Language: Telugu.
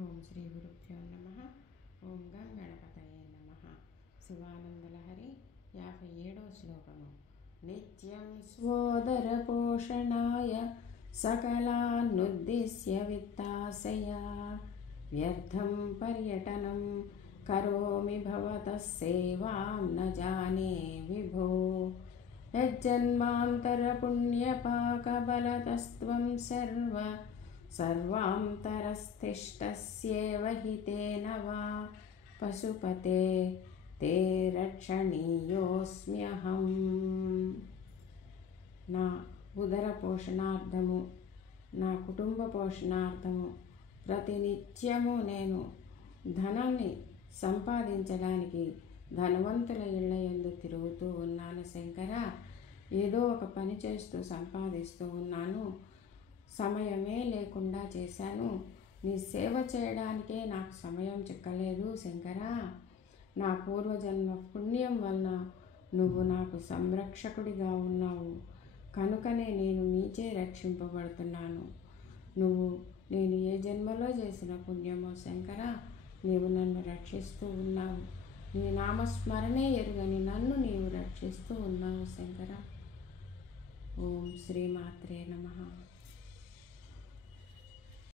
ఓం శ్రీ గురుభ్యో నమః. ఓం గం గణపతయే నమః. శివానందలహరి 57వ శ్లోకము. నిత్యం స్వోదర పోషణాయ సకలాన్నుద్దిశ్య విత్తాశయా వ్యర్థం పర్యటనం కరోమి భవతః సేవాం న జానే విభో యజ్జన్మాంతర పుణ్యపాకబలతస్త్వం సర్వాంతరస్థిష్టస్యేవ హితేన వా పశుపతే తే రక్షణీయోస్మ్యహం. నా ఉదర పోషణార్థము, నా కుటుంబ పోషణార్థము ప్రతినిత్యము నేను ధనాన్ని సంపాదించడానికి ధనవంతుల ఇళ్ళ యందు తిరుగుతూ ఉన్నాను శంకర. ఏదో ఒక పని చేస్తూ సంపాదిస్తూ ఉన్నాను. సమయమే లేకుండా చేశాను. నీ సేవ చేయడానికే నాకు సమయం చిక్కలేదు శంకర. నా పూర్వజన్మ పుణ్యం వలన నువ్వు నాకు సంరక్షకుడిగా ఉన్నావు. కనుకనే నేను నీచే రక్షింపబడుతున్నాను. నేను ఏ జన్మలో చేసిన పుణ్యమో శంకర, నీవు నన్ను రక్షిస్తూ ఉన్నావు. నీ నామస్మరణే ఎరుగని నన్ను నీవు రక్షిస్తూ ఉన్నావు శంకర. ఓం శ్రీమాత్రే నమః.